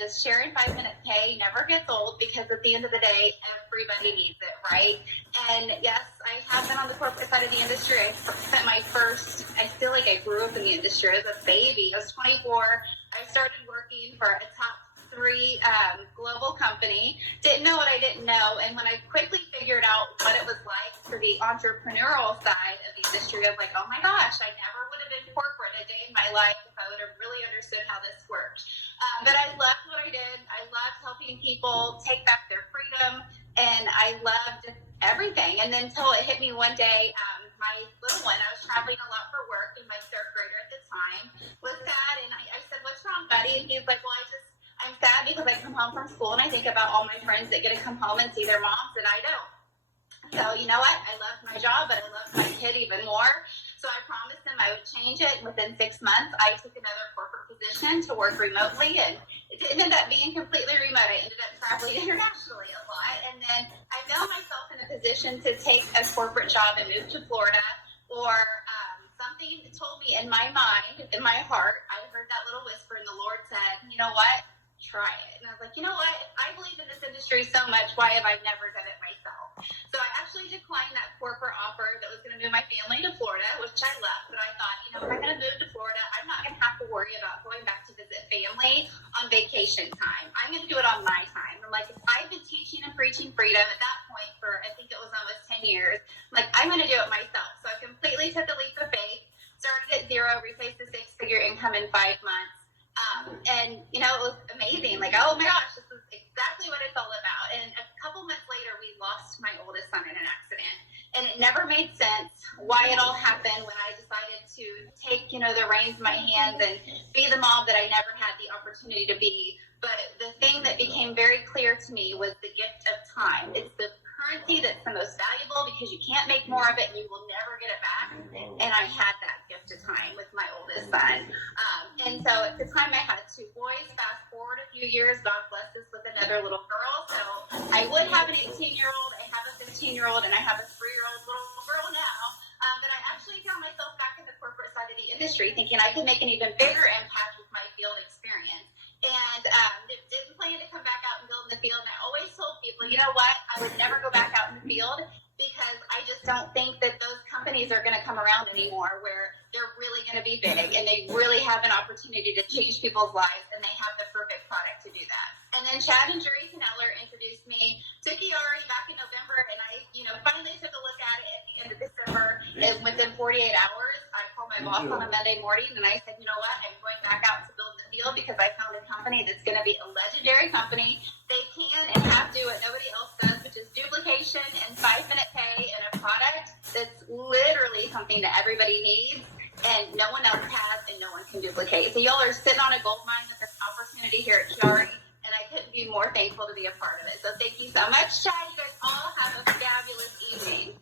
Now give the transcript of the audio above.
just sharing 5-minute pay never gets old because at the end of the day, everybody needs it, right? And yes, I have been on the corporate side of the industry. I spent my first, I feel like I grew up in the industry as a baby. I was 24. I started working for a top 3 global company. Didn't know what I didn't know. And when I quickly figured out what it was like for the entrepreneurial side of the industry, I was like, oh my gosh, I never would have been corporate a day in my life if I would have really understood how this worked. But I loved what I did. I loved helping people take back their freedom, and I loved everything. And then until it hit me one day, my little one, I was traveling a lot for work, and my 3rd grader at the time was sad. And I said, what's wrong, buddy? And he's like, well, I'm sad because I come home from school and I think about all my friends that get to come home and see their moms, and I don't. So you know what? I love my job, but I love my kid even more. So I promised him I would change it. And within 6 months, I took another corporate position to work remotely, and it didn't end up being completely remote. I ended up traveling internationally a lot. And then I found myself in a position to take a corporate job and move to Florida, or something told me in my mind, in my heart, I heard that little whisper, and the Lord said, you know what? Try it. And I was like, you know what? I believe in this industry so much. Why have I never done it myself? So I actually declined that corporate offer that was going to move my family to Florida, which I love. But I thought, you know, if I'm going to move to Florida, I'm not going to have to worry about going back to visit family on vacation time. I'm going to do it on my time. I'm like, if I've been teaching and preaching freedom at that point for, I think it was almost 10 years, I'm like, I'm going to do it myself. So I completely took a leap of faith, started at 0, replaced the 6-figure income in 5 months. And, you know, it was amazing. Like, oh my gosh, this is exactly what it's all about. And a couple months later, we lost my oldest son in an accident. And it never made sense why it all happened when I decided to take, you know, the reins in my hands and be the mom that I never had the opportunity to be. But the thing that became very clear to me was the gift of time. It's the currency that's the most valuable because you can't make more of it and you will never get it back. And I had that gift of time with my oldest son. And so at the time I had 2 boys. Fast forward a few years, God blessed us with another little girl. So I would have an 18-year-old, I have a 15-year-old, and I have a 3-year-old little girl now. But I actually found myself back in the corporate side of the industry thinking I could make an even bigger impact with my field experience. And didn't plan to come back out and build in the field. And I always told people, you know what? I would never go back out in the field because I just don't think that those companies are going to come around anymore where they're really going to be big and they really have an opportunity to change people's lives and they have the perfect product to do that. And then Chad and Jerry Kneller introduced me to QuiAri back in November, and I, you know, finally took a look at it at the end of December. And within 48 hours, I called my boss on a Monday morning and I said, you know what? I'm going back out to build the field because I found a company that's going to be a legendary company. They can and have to do what nobody else does, which is duplication and 5-minute pay and a product that's literally something that everybody needs and no one else has and no one can duplicate. So y'all are sitting on a gold mine with this opportunity here at QuiAri, and I couldn't be more thankful to be a part of it. So thank you so much, Chad. You guys all have a fabulous evening.